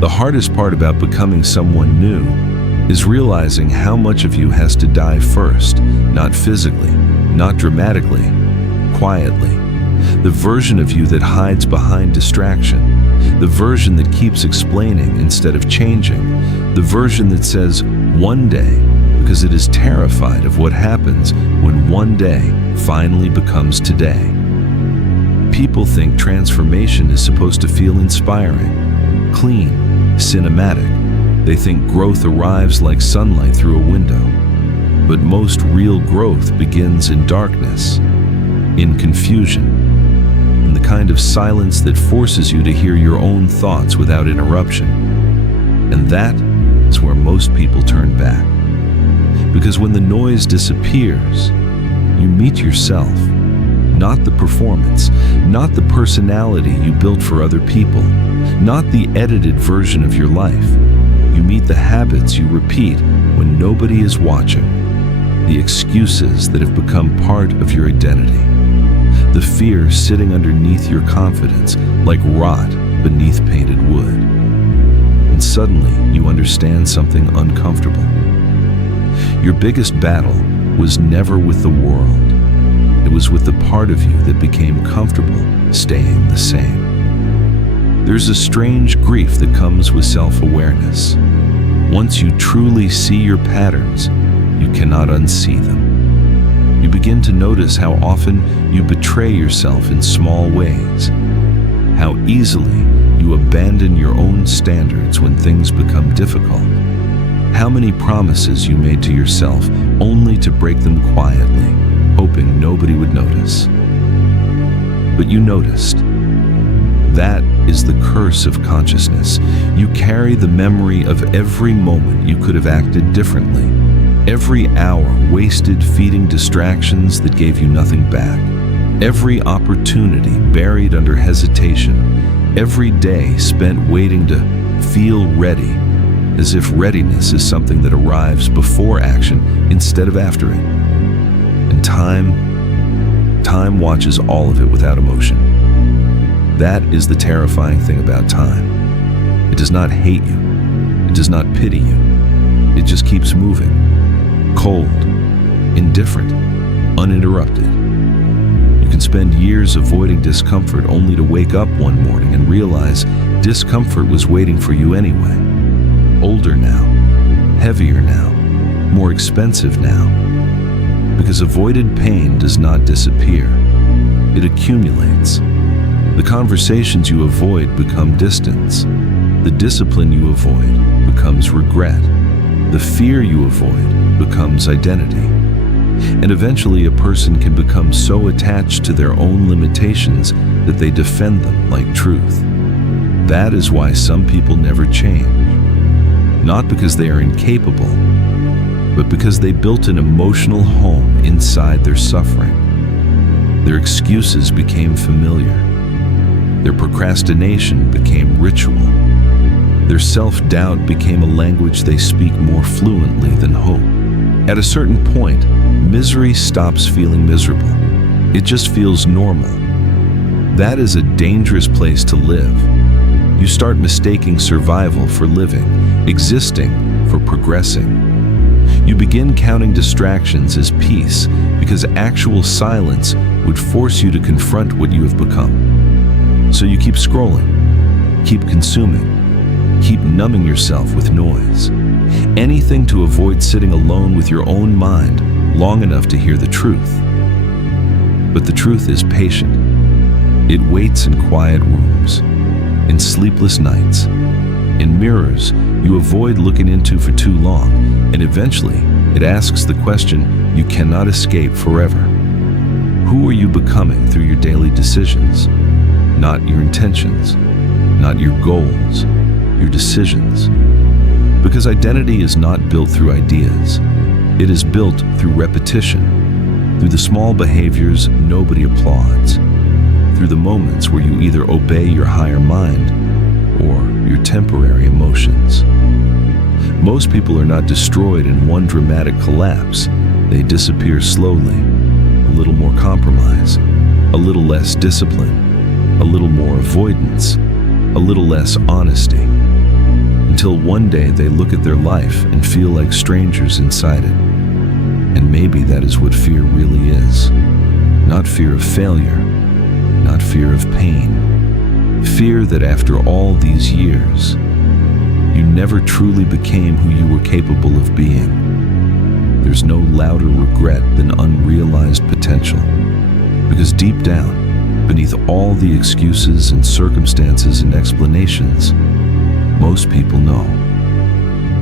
The hardest part about becoming someone new is realizing how much of you has to die first, not physically, not dramatically, quietly. The version of you that hides behind distraction, the version that keeps explaining instead of changing, the version that says one day because it is terrified of what happens when one day finally becomes today. People think transformation is supposed to feel inspiring, clean, cinematic. They think growth arrives like sunlight through a window. But most real growth begins in darkness, in confusion, in the kind of silence that forces you to hear your own thoughts without interruption. And that is where most people turn back. Because when the noise disappears, you meet yourself, not the performance, not the personality you built for other people, not the edited version of your life. You meet the habits you repeat when nobody is watching, the excuses that have become part of your identity, the fear sitting underneath your confidence like rot beneath painted wood. And suddenly you understand something uncomfortable. Your biggest battle was never with the world. It was with the part of you that became comfortable staying the same. There's a strange grief that comes with self-awareness. Once you truly see your patterns, you cannot unsee them. You begin to notice how often you betray yourself in small ways, how easily you abandon your own standards when things become difficult, how many promises you made to yourself only to break them quietly, hoping nobody would notice. But you noticed. That is the curse of consciousness. You carry the memory of every moment you could have acted differently, every hour wasted feeding distractions that gave you nothing back, every opportunity buried under hesitation, every day spent waiting to feel ready, as if readiness is something that arrives before action instead of after it. And time watches all of it without emotion. That is the terrifying thing about time. It does not hate you. It does not pity you. It just keeps moving. Cold, indifferent, uninterrupted. You can spend years avoiding discomfort only to wake up one morning and realize discomfort was waiting for you anyway. Older now, heavier now, more expensive now. Because avoided pain does not disappear. It accumulates. The conversations you avoid become distance. The discipline you avoid becomes regret. The fear you avoid becomes identity. And eventually a person can become so attached to their own limitations that they defend them like truth. That is why some people never change. Not because they are incapable, but because they built an emotional home inside their suffering. Their excuses became familiar. Their procrastination became ritual. Their self-doubt became a language they speak more fluently than hope. At a certain point, misery stops feeling miserable. It just feels normal. That is a dangerous place to live. You start mistaking survival for living, existing for progressing. You begin counting distractions as peace because actual silence would force you to confront what you have become. So you keep scrolling, keep consuming, keep numbing yourself with noise. Anything to avoid sitting alone with your own mind long enough to hear the truth. But the truth is patient. It waits in quiet rooms, in sleepless nights, in mirrors you avoid looking into for too long, and eventually it asks the question you cannot escape forever. Who are you becoming through your daily decisions? Not your intentions, not your goals, your decisions. Because identity is not built through ideas. It is built through repetition, through the small behaviors nobody applauds, through the moments where you either obey your higher mind or your temporary emotions. Most people are not destroyed in one dramatic collapse. They disappear slowly, a little more compromise, a little less discipline, a little more avoidance, a little less honesty. until one day they look at their life and feel like strangers inside it. And maybe that is what fear really is. Not fear of failure, not fear of pain. Fear that after all these years, you never truly became who you were capable of being. There's no louder regret than unrealized potential. Because deep down, beneath all the excuses and circumstances and explanations, most people know.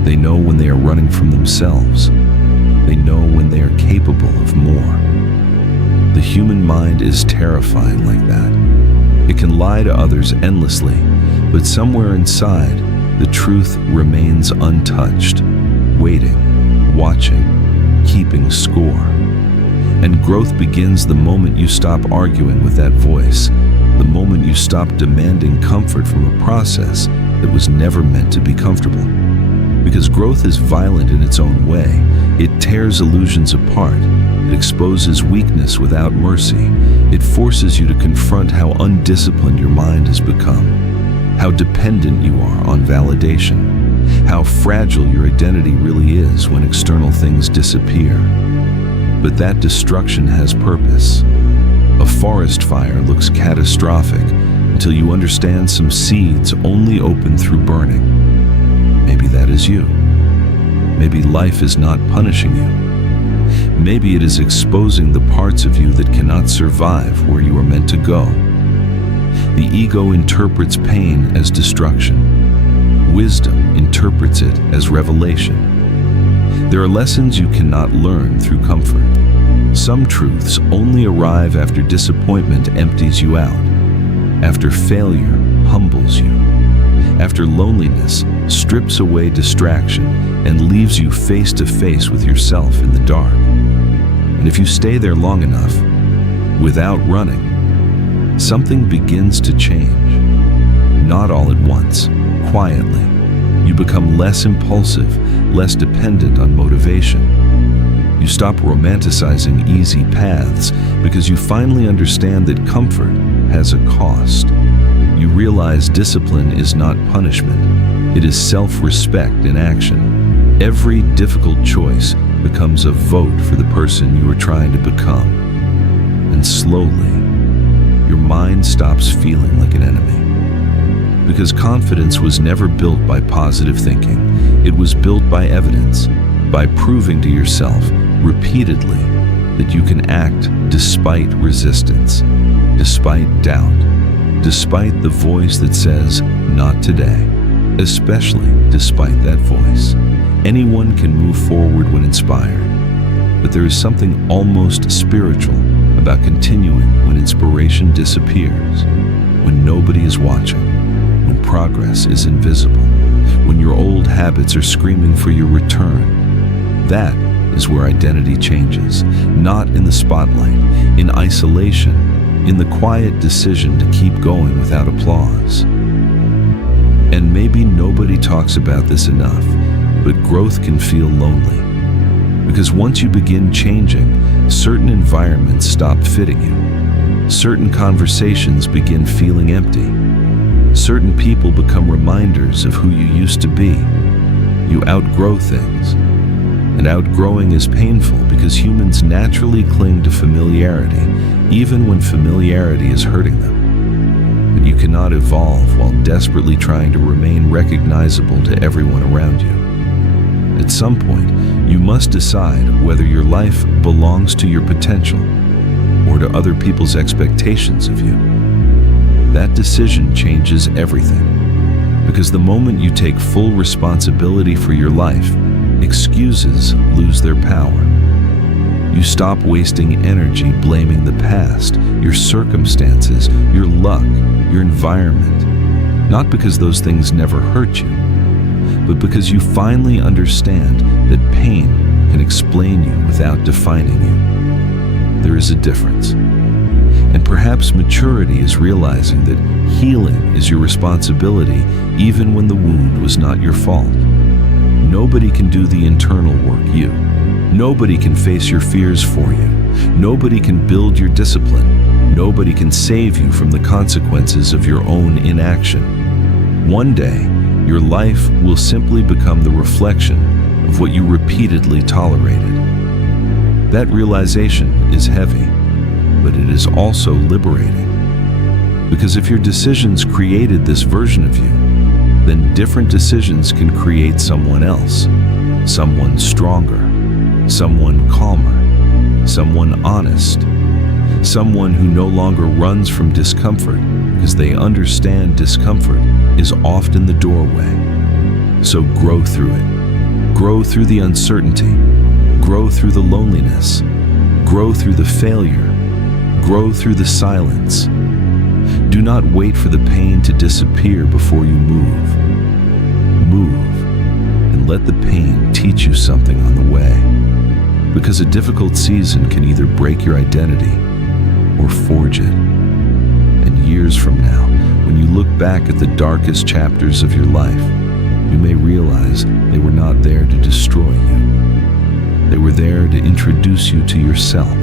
They know when they are running from themselves. They know when they are capable of more. The human mind is terrifying like that. It can lie to others endlessly, but somewhere inside, the truth remains untouched, waiting, watching, keeping score. And growth begins the moment you stop arguing with that voice, the moment you stop demanding comfort from a process that was never meant to be comfortable. Because growth is violent in its own way. It tears illusions apart. It exposes weakness without mercy. It forces you to confront how undisciplined your mind has become, how dependent you are on validation, how fragile your identity really is when external things disappear. But that destruction has purpose. A forest fire looks catastrophic until you understand some seeds only open through burning. Maybe that is you. Maybe life is not punishing you. Maybe it is exposing the parts of you that cannot survive where you are meant to go. The ego interprets pain as destruction. Wisdom interprets it as revelation. There are lessons you cannot learn through comfort. Some truths only arrive after disappointment empties you out, after failure humbles you, after loneliness strips away distraction and leaves you face to face with yourself in the dark. And if you stay there long enough, without running, something begins to change. Not all at once, quietly. You become less impulsive, less dependent on motivation. You stop romanticizing easy paths because you finally understand that comfort has a cost. You realize discipline is not punishment. It is self-respect in action. Every difficult choice becomes a vote for the person you are trying to become. And slowly, your mind stops feeling like an enemy. Because confidence was never built by positive thinking. It was built by evidence, by proving to yourself repeatedly that you can act despite resistance, despite doubt, despite the voice that says, "Not today." Especially despite that voice. Anyone can move forward when inspired, but there is something almost spiritual about continuing when inspiration disappears, when nobody is watching, when progress is invisible, when your old habits are screaming for your return. That is where identity changes, not in the spotlight, in isolation, in the quiet decision to keep going without applause. And maybe nobody talks about this enough, but growth can feel lonely. Because once you begin changing, certain environments stop fitting you. Certain conversations begin feeling empty. Certain people become reminders of who you used to be. You outgrow things. And outgrowing is painful because humans naturally cling to familiarity, even when familiarity is hurting them. But you cannot evolve while desperately trying to remain recognizable to everyone around you. At some point, you must decide whether your life belongs to your potential or to other people's expectations of you. That decision changes everything. Because the moment you take full responsibility for your life, excuses lose their power. You stop wasting energy blaming the past, your circumstances, your luck, your environment. Not because those things never hurt you, but because you finally understand that pain can explain you without defining you. There is a difference. And perhaps maturity is realizing that healing is your responsibility even when the wound was not your fault. Nobody can do the internal work you. Nobody can face your fears for you. Nobody can build your discipline. Nobody can save you from the consequences of your own inaction. One day, Your life will simply become the reflection of what you repeatedly tolerated. That realization is heavy, but it is also liberating. Because if your decisions created this version of you, then different decisions can create someone else, someone stronger, someone calmer, someone honest, someone who no longer runs from discomfort because they understand discomfort is often the doorway. So grow through it. Grow through the uncertainty. Grow through the loneliness. Grow through the failure. Grow through the silence. Do not wait for the pain to disappear before you move. Move, and let the pain teach you something on the way. Because a difficult season can either break your identity or forge it. And years from now, when you look back at the darkest chapters of your life, you may realize they were not there to destroy you. They were there to introduce you to yourself.